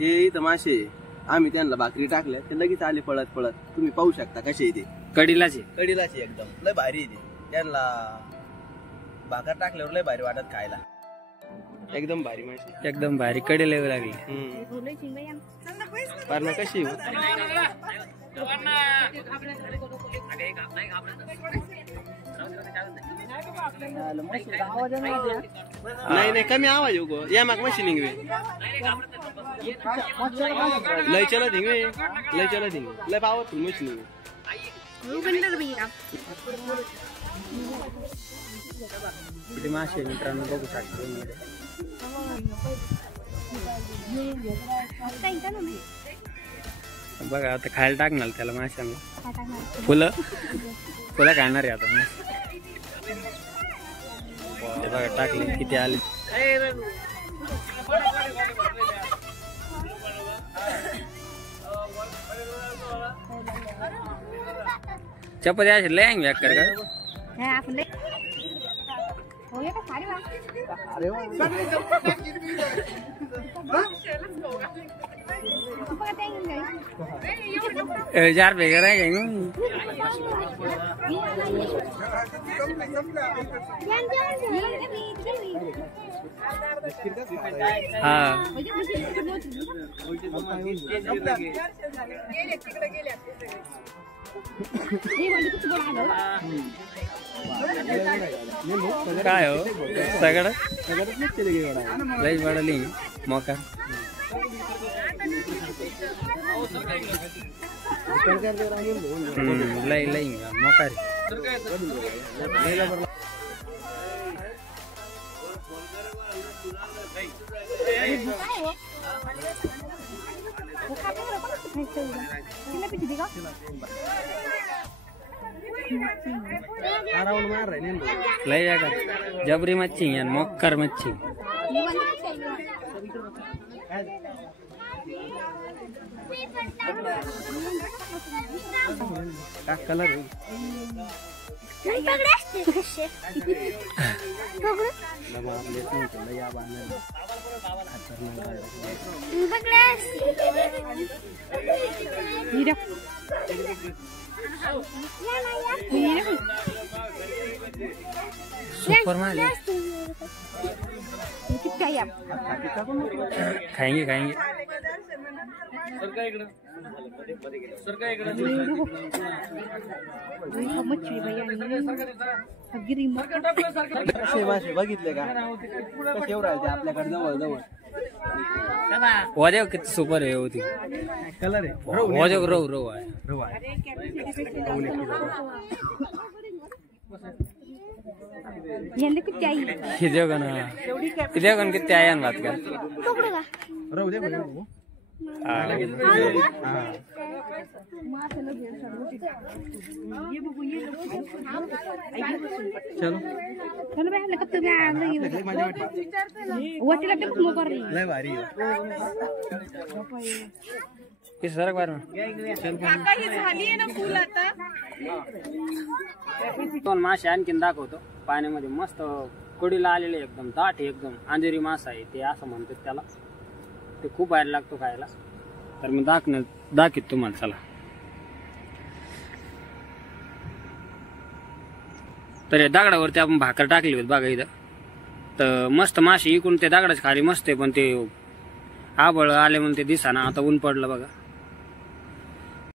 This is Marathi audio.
हे इथं मासे आम्ही त्यांना भाकरी टाकल्या ते लगेच आले पळत पळत. तुम्ही पाहू शकता कसे ते कडीलाचे एकदम लय भारी आहे ते. त्यांना भाकर टाकल्यावर लय भारी वाटत खायला. एकदम भारी मासे एकदम भारी कडीला येऊ लागली. पारणा कशी नाही नाही कमी आवाज येऊ गो. या माग मशी निघवे लय चला धिंगवे लय चला धिंग लय पावत मशी निघवे. मासे मित्रांनो बघू शकतो. बघा आता खायला टाकणार त्याला माशांना. फुलं खाणार आहे आता. बघा टाकले किती आले. चपाती असे लय व्याक कर का. चार बेगर आहे काय हा. काय हो सगळं लई वाढली मोका. लई लई मोका रे. लय जागा जबरी मच्छी आणि मोक्कर मच्छी. का कलर सुपर माल खाएंगे खाएंगे. बघितले का कसे राहते आपल्याकडे जवळ जवळ. वादेव किती सुपर आहे होती. कलर आहे वादेव रव आहे. किती आहे बात का रव दे चलो लय भारी सरक बार दोन मासे आणखीन दाखवतो. पाण्यामध्ये मस्त कडीला आलेले एकदम दाट एकदम अंजेरी मासा आहे ते असं म्हणतात त्याला. ते खूप बाहेर लागतो खायला. तर मी दाखवत तुम्हाला. चला तर या दगडावरती आपण भाकर टाकली होती बघा इथं. तर मस्त मासे इकडून ते दगडाच खाली मस्त आहे पण ते आबळ आले म्हणून ते दिसा ना. आता ऊन पडलं बघा.